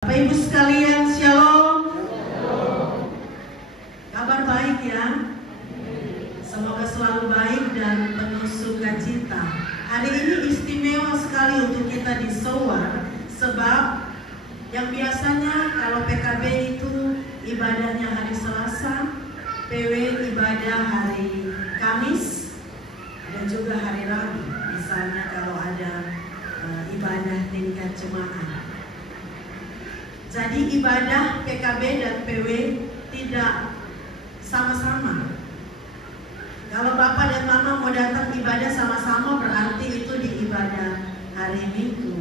Bapak Ibu sekalian, Shalom. Kabar baik ya. Semoga selalu baik dan penuh sukacita. Hari ini istimewa sekali untuk kita di Sowar, sebab yang biasanya kalau PKB itu ibadahnya hari Selasa, PW ibadah hari Kamis, dan juga hari Rabu. Misalnya kalau ada ibadah tingkat jemaah. Jadi ibadah PKB dan PW tidak sama-sama. Kalau Bapak dan Mama mau datang ibadah sama-sama, berarti itu di ibadah hari Minggu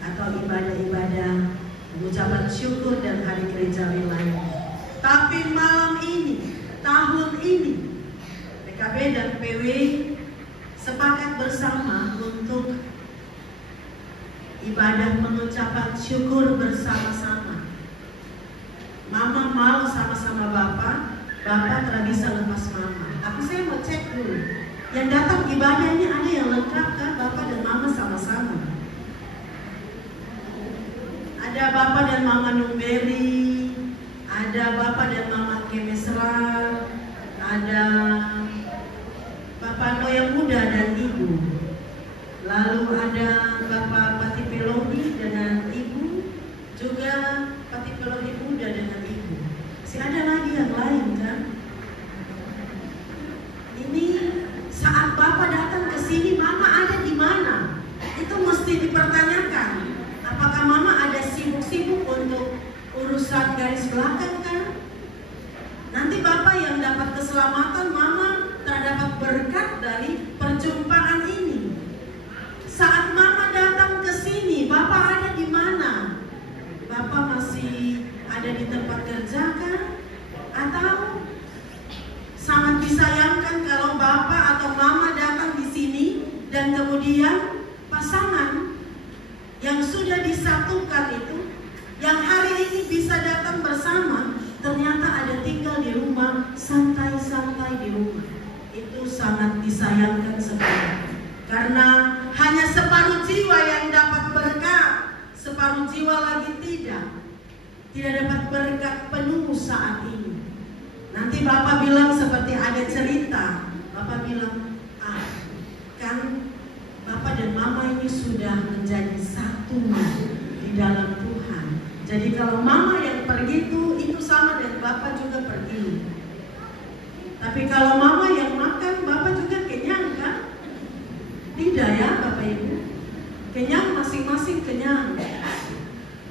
atau ibadah-ibadah ucapan syukur dan hari gerejawi lainnya. Tapi malam ini, tahun ini, PKB dan PW sepakat bersama untuk ibadah mengucapkan syukur bersama-sama. Mama mau sama-sama Bapak, Bapak tidak bisa lepas Mama. Tapi saya mau cek dulu, yang datang ibadah ini ada yang lengkap kan? Bapak dan Mama sama-sama. Ada Bapak dan Mama Numberi, ada Bapak dan Mama Kemesra, ada Bapak Noya Muda dan Ibu. Lalu ada Bapak Pati Peloni dengan Ibu, juga Pati Peloni Muda dengan Ibu. Masih ada lagi yang lain kan? Ini saat Bapak datang ke sini, Mama ada di mana? Itu mesti dipertanyakan. Apakah Mama ada sibuk-sibuk untuk urusan garis belakang kan? Nanti Bapak yang dapat keselamatan, Mama terdapat berkat dari perjumpaan ini. Saat Mama datang ke sini, Bapak ada di mana? Bapak masih ada di tempat kerja kan? Atau sangat disayangkan kalau Bapak atau Mama datang di sini dan kemudian pasangan yang sudah disatukan itu, yang hari ini bisa datang bersama, ternyata ada tinggal di rumah, santai-santai di rumah. Itu sangat disayangkan sekali. Karena hanya separuh jiwa yang dapat berkat, separuh jiwa lagi tidak dapat berkat penuh saat ini. Nanti Bapak bilang seperti ada cerita, Bapak bilang, kan Bapak dan Mama ini sudah menjadi satu di dalam Tuhan. Jadi kalau Mama yang pergi itu sama dan Bapak juga pergi. Tapi kalau Mama yang makan, Bapak juga kenyang kan? Tidak ya Bapak Ibu, kenyang masing-masing kenyang.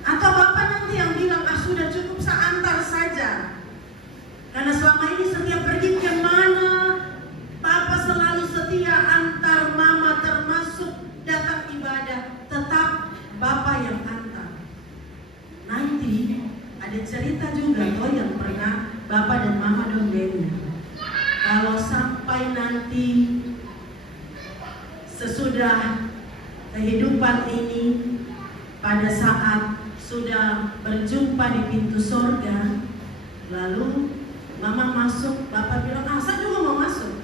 Atau Bapak nanti yang bilang, sudah cukup saya antar saja. Karena selama ini setiap pergi ke mana, Bapak selalu setia antar Mama, termasuk datang ibadah, tetap Bapak yang antar. Nanti ada cerita juga toh yang pernah Bapak dan Mama dongeng. Kalau sampai nanti sesudah kehidupan ini, pada saat sudah berjumpa di pintu sorga, lalu Mama masuk, Bapak bilang, saya juga mau masuk.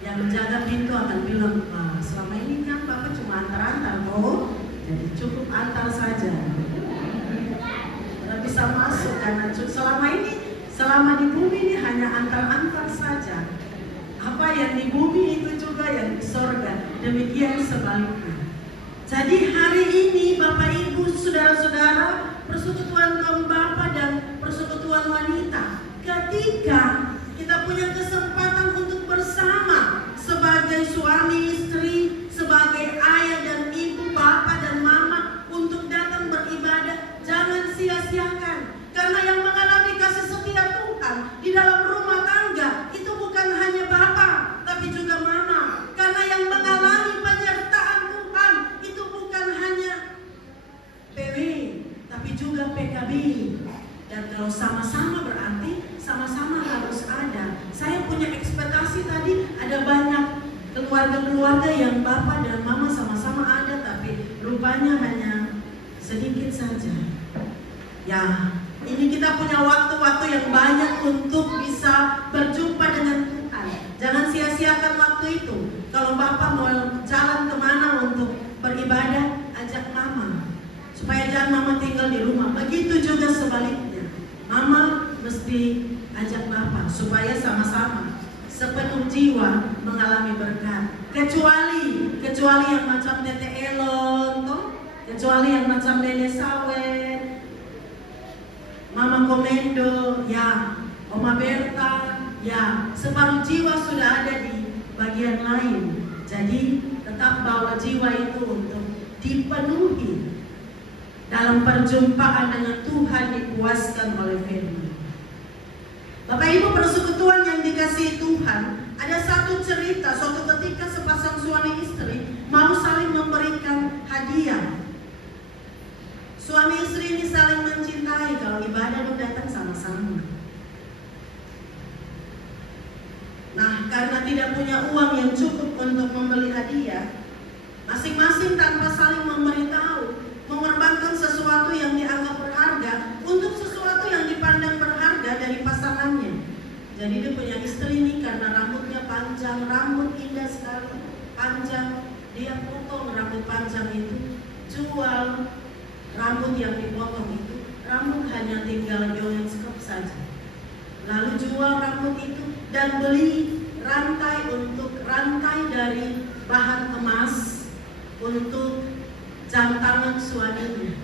Yang menjaga pintu akan bilang, selama ini kan Bapak cuma antar-antar, jadi cukup antar saja. Tidak bisa masuk karena selama ini, selama di bumi ini hanya antar-antar saja. Apa yang di bumi itu juga yang di sorga, demikian sebaliknya. Jadi hari ini Bapak Ibu, saudara-saudara, persekutuan kaum Bapak dan persekutuan wanita, ketika kita punya kesempatan untuk bersama sebagai suami istri, sebagai ayah dan ibu, Bapak dan Mama, untuk datang beribadah, jangan sia-siakan. Karena yang mengalami kasih setia Tuhan di dalam rumah tangga itu bukan hanya Bapak, tapi juga Mama. Karena yang mengalami penyertaan Tuhan itu bukan hanya PW, tapi juga PKB. Dan kalau sama-sama berarti sama-sama harus ada. Saya punya ekspektasi tadi ada banyak keluarga-keluarga yang Bapak dan Mama sama-sama ada, tapi rupanya hanya sedikit saja. Ya, ini kita punya waktu-waktu yang banyak untuk bisa berjumpa dengan Tuhan. Jangan sia-siakan waktu itu. Kalau Bapak mau jalan kemana untuk beribadah, ajak Mama. supaya jangan mama tinggal di rumah. Begitu juga sebaliknya, mama mesti ajak Bapak supaya sama-sama sepenuh jiwa mengalami berkat. Kecuali yang macam Tete Elon, kecuali yang macam Nenek Sawet, Mama Komendo, ya, Oma Berta, ya, separuh jiwa sudah ada di bagian lain. Jadi tetap bawa jiwa itu untuk dipenuhi dalam perjumpaan dengan Tuhan, dipuaskan oleh firman. Bapak Ibu persekutuan yang dikasihi Tuhan, ada satu cerita suatu ketika sepasang suami istri mau saling memberikan hadiah. Suami istri ini saling mencintai, kalau ibadah dong datang sama-sama. Nah, karena tidak punya uang yang cukup untuk membeli hadiah, masing-masing tanpa saling memberitahu mengorbankan sesuatu yang dianggap berharga untuk sesuatu yang dipandang berharga dari pasangannya. Jadi dia punya istri ini karena rambutnya panjang, rambut indah sekali, panjang, dia potong rambut panjang itu, jual rambut yang dipotong itu, rambut hanya tinggal join skop saja. Lalu jual rambut itu dan beli rantai dari bahan emas untuk jam tangan suaminya.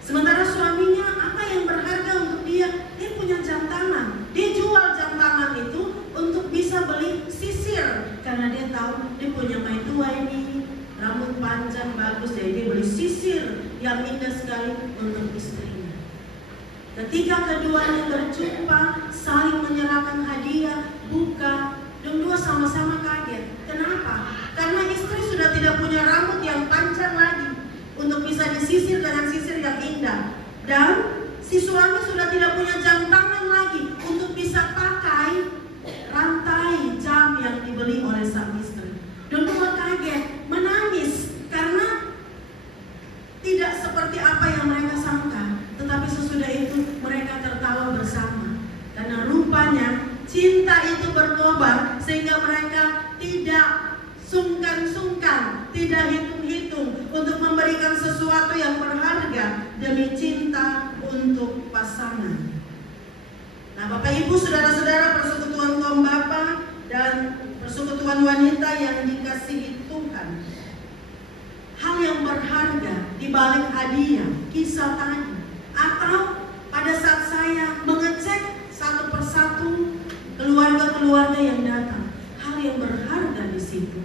Sementara suaminya apa yang berharga untuk dia? Dia punya jam tangan. Dia jual jam tangan itu untuk bisa beli sisir, karena dia tahu dia punya maitua ini rambut panjang bagus, jadi dia beli sisir yang indah sekali untuk istrinya. Ketika keduanya berjumpa, saling menyerahkan hadiah, buka, dan dua sama-sama kaget. Kenapa? Karena istri sudah tidak punya rambut yang panjang lagi untuk bisa disisir dengan sisir yang indah, dan si suami sudah tidak punya jam tangan lagi untuk bisa pakai rantai jam yang dibeli oleh sang istri. Dan dua kaget, menangis karena tidak seperti apa yang mereka sangka. Tetapi sesudah itu mereka tertawa bersama, karena rupanya cinta itu berkobar sehingga mereka tidak sungkan-sungkan, tidak hitung-hitung untuk memberikan sesuatu yang berharga demi cinta untuk pasangan. Nah, Bapak Ibu, saudara-saudara persekutuan kaum bapa dan persekutuan wanita yang dikasihi Tuhan, hal yang berharga di balik hadiah kisah tadi, atau pada saat saya mengecek satu persatu keluarga-keluarga yang datang, hal yang berharga di situ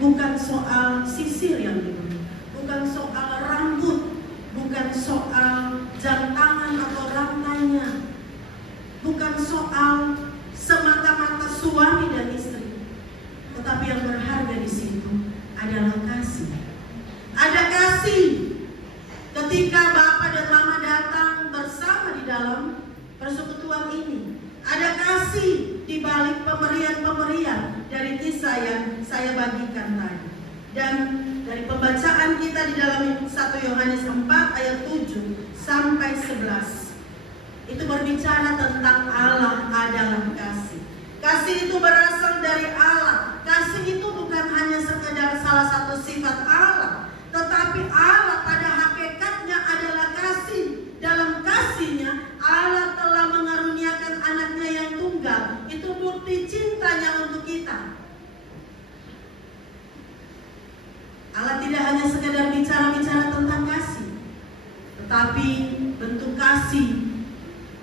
bukan soal sisir yang dibeli, bukan soal rambut, bukan soal jam tangan atau rantainya, bukan soal semata-mata suami dan istri, tetapi yang berharga di situ adalah kasih. Ada kasih ketika Bapak dan Mama datang bersama di dalam persekutuan ini. Ada kasih di balik pemberian-pemberian dari kisah yang saya bagikan tadi. Dan dari pembacaan kita di dalam 1 Yohanes 4 ayat 7 sampai 11, itu berbicara tentang Allah adalah kasih. Kasih itu berasal dari Allah. Kasih itu bukan hanya sekedar salah satu sifat Allah, tetapi Allah pada hakikatnya adalah kasih. Dalam kasihnya Allah telah mengaruniakan anaknya yang tunggal. Itu bukti cintanya untuk kita. Allah tidak hanya sekedar bicara-bicara tentang kasih, tetapi bentuk kasih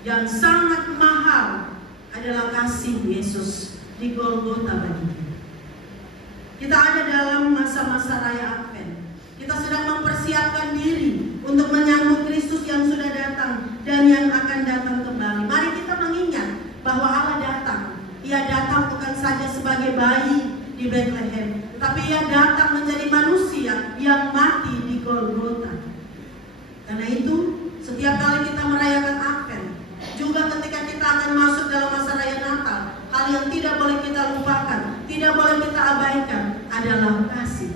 yang sangat mahal adalah kasih Yesus di Golgota bagi kita. Kita ada dalam masa-masa raya Advent. Kita sedang mempersiapkan diri untuk menyambut Kristus yang sudah datang dan yang akan datang kembali. Mari kita mengingat bahwa Allah datang. Ia datang bukan saja sebagai bayi di Bethlehem, tapi Ia datang menjadi manusia yang mati di Golgota. Karena itu, setiap kali kita merayakan Advent, juga ketika kita akan masuk dalam masa raya Natal, hal yang tidak boleh kita lupakan, tidak boleh kita abaikan adalah kasih.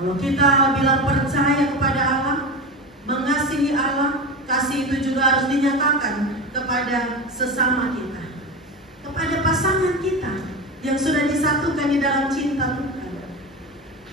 Kalau kita bilang percaya kepada Allah, mengasihi Allah, kasih itu juga harus dinyatakan kepada sesama kita, kepada pasangan kita yang sudah disatukan di dalam cinta Tuhan.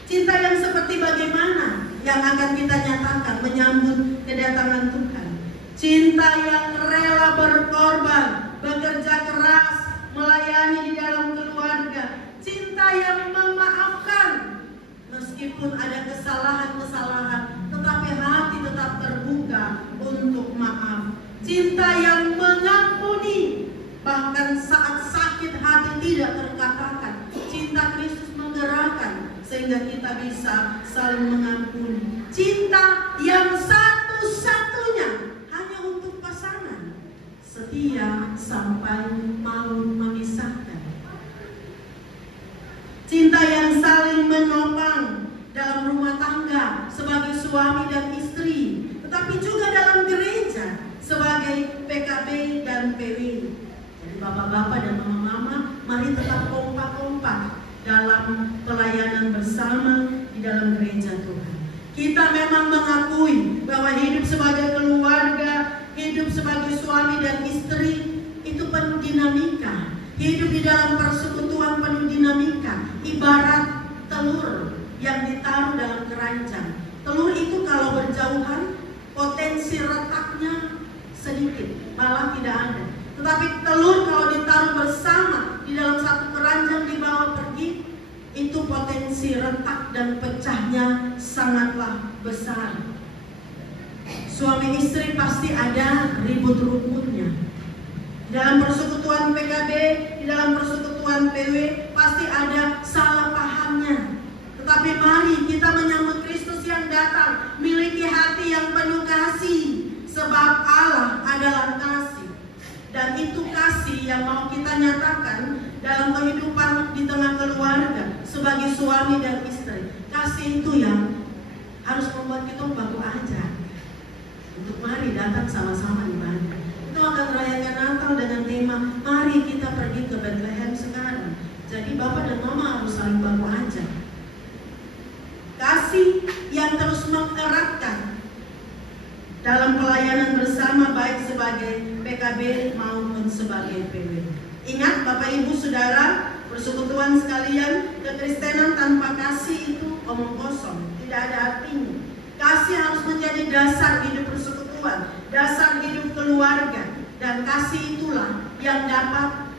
Cinta yang seperti bagaimana yang akan kita nyatakan menyambut kedatangan Tuhan. Cinta yang rela berkorban, bekerja keras, melayani di dalam keluarga. Cinta yang memaafkan meskipun ada kesalahan-kesalahan, tetapi hati tetap terbuka untuk maaf. Cinta yang mengampuni, bahkan saat sakit hati tidak terkatakan. Cinta Kristus menggerakkan sehingga kita bisa saling mengampuni. Cinta yang satu-satunya hanya untuk pasangan, setia sampai maut memisahkan. Cinta yang saling menopang dalam rumah tangga sebagai suami dan istri, tetapi juga dalam gereja sebagai PKB dan PW. Jadi bapak-bapak dan mama-mama, mari tetap kompak-kompak dalam pelayanan bersama di dalam gereja Tuhan. Kita memang mengakui bahwa hidup sebagai keluarga, hidup sebagai suami dan istri itu penuh dinamika. Hidup di dalam persekutuan penuh dinamika, ibarat telur yang ditaruh dalam keranjang. Telur itu kalau berjauhan, potensi retaknya sedikit, malah tidak ada. Tetapi telur kalau ditaruh bersama di dalam satu keranjang dibawa pergi, itu potensi retak dan pecahnya sangatlah besar. Suami istri pasti ada ribut-ributnya. Di dalam persekutuan PKB, di dalam persekutuan PW pasti ada salah pahamnya. Tetapi mari kita menyambut Kristus yang datang, miliki hati yang penuh kasih, sebab Allah adalah kasih. Dan itu kasih yang mau kita nyatakan dalam kehidupan di tengah keluarga sebagai suami dan istri. Kasih itu yang harus membuat kita baku aja untuk mari datang sama-sama ibadah. Itu akan merayakan Natal dengan tema mari kita pergi ke Bethlehem sekarang. Jadi bapak dan mama harus saling baku aja. Kasih yang terus mengeratkan dalam pelayanan bersama, baik sebagai PKB maupun sebagai PW. Ingat Bapak Ibu Saudara, persekutuan sekalian, kekristenan tanpa kasih itu omong kosong, tidak ada artinya. Kasih harus menjadi dasar hidup persekutuan, dasar hidup keluarga. Dan kasih itulah yang dapat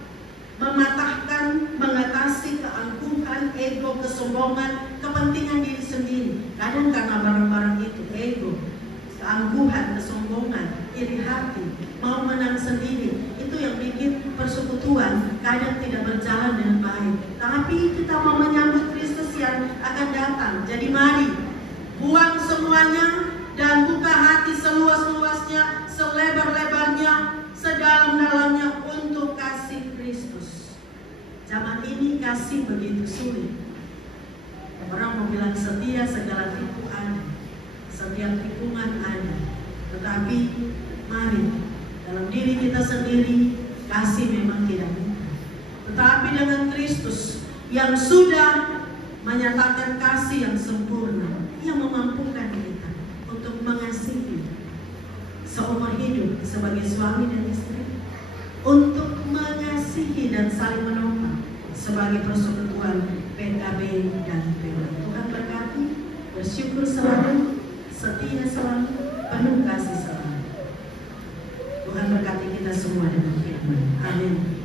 mematahkan, mengatasi keangkuhan, ego, kesombongan, kepentingan diri sendiri. Kadang karena barang-barang itu, ego, keangkuhan, kesombongan, iri hati, mau menang sendiri, itu yang bikin persekutuan kadang tidak berjalan dengan baik. Tapi kita mau menyambut Kristus yang akan datang. Jadi mari buang semuanya dan buka hati seluas-luasnya, selebar-lebarnya, sedalam-dalamnya untuk kasih Kristus. Zaman ini kasih begitu sulit. Orang mau bilang setia, segala tipu ada, setiap tikungan ada. Tetapi mari dalam diri kita sendiri kasih memang tidak mudah. Tetapi dengan Kristus yang sudah menyatakan kasih yang sempurna, yang memampukan kita untuk mengasihi seumur hidup sebagai suami dan istri, untuk mengasihi dan saling menopang sebagai persekutuan PKB dan PW. Tuhan berkati, bersyukur selalu, setia selalu, penuh kasih selalu. Tuhan berkati kita semua dengan firman. Amin.